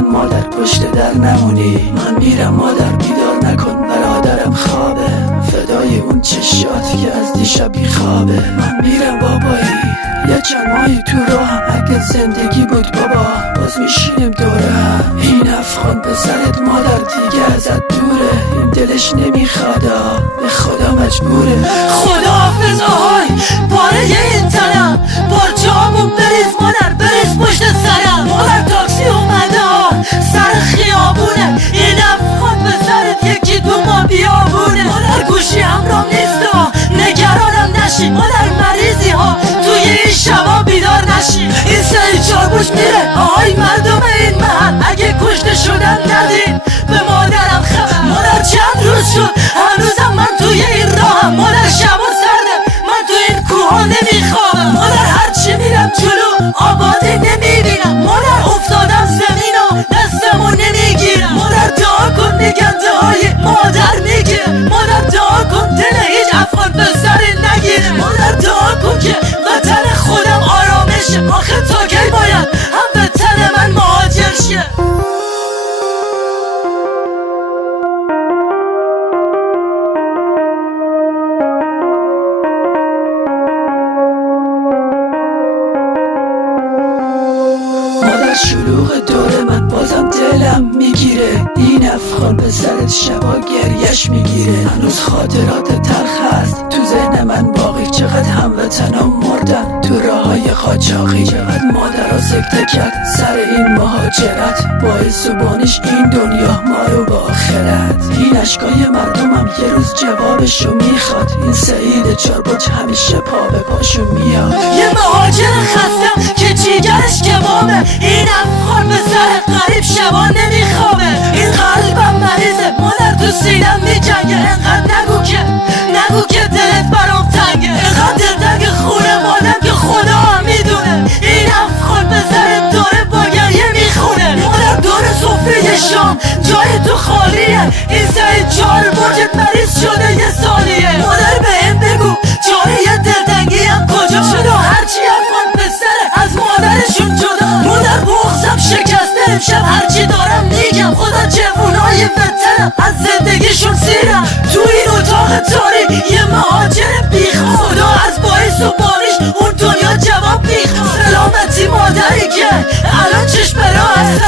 من مادر پشت در نمونی. من میرم مادر بیدار نکن برادرم خوابه، فدای اون چشات که از دیشب بیخوابه. من میرم بابایی یه چند ماهی تو راهم، اگه زندگی بود بابا باز میشینیم دوره. این افغان پسرت مادر دیگه ازت دوره، این دلش نمیخوادا به خدا مجبوره. خدا حافظ آهای پاره این تنم، پارچه‌هامو بریز مادر بریز پشت سرم. مادر تاکسی اومده ها سر خیابونه، این افغان پسرت یکی دو ما بیابونه. مادر گوشی همرام نیست ها نگرانم نشی، مادر مریضی ها توی این شبا بیدار نشی. این سری چار بوش میره آهای مردم این محل، اگه کشته شدن ندین به مادرم خبر. مادر چند روز شد هنوزم من توی این راهم، مادر شبا سرده من توی این کوها نمیخوابم. مادر هرچی میرم جلو آبادی نمیبینم، مادر افتادم زمین و دستمو نمیگیرم. مادر دعا کن میگن دعای مادر میگیره، مادر دعا کن دل هیچ افغان پسری نگیره. مادر دعا کن که وطن خودم آرامشه، آخه تا کی باید هم وطن من مهاجر شه. مادر شلوغ دور من بازم دلم میگیره، این افغان پسرت شبا گریش میگیره. هنوز خاطرات تلخ هست تو ذهن من باقی، چقدر هموطنام مردن تو راههای قاچاقی، چقدر مادرها سکته کرد سر این مهاجرت، باعث و بانیش این دنیا ما رو با آخرت. این اشکای مردمم یه روز جوابشو میخواد، این سعید چاربرج همیشه پا به پاشو میاد. یه مهاجر خستم که جیگرش کبابه، این افغان پسر غریب شبا نمیخوابه. این قلبم مریضه مادر تو سینم میجنگه، انقدر نگو که دلت برام تنگه، انقدر دلتنگ خونه مادم که خدا هم میدونه. این افغان پسر داره با گریه میخونه، مادر داره سفره شام جای تو خالیه. این سعید چاربرجت مریض شده یه سالیه، مادر بهم بگو جای دلتنگی هم کجا شد و هرچی افغان پسر از مادرشون جدا. مادر بغضم شکسته امشب هرچی دارم میگم، خدا جوونای وطنم از زندگیشون سیرم. تو این اتاق تاریک یه مهاجر بیخواد، خدا از باعث و بانیش اون دنیا جواب میخواد. سلامتی مادری که الان چشم راه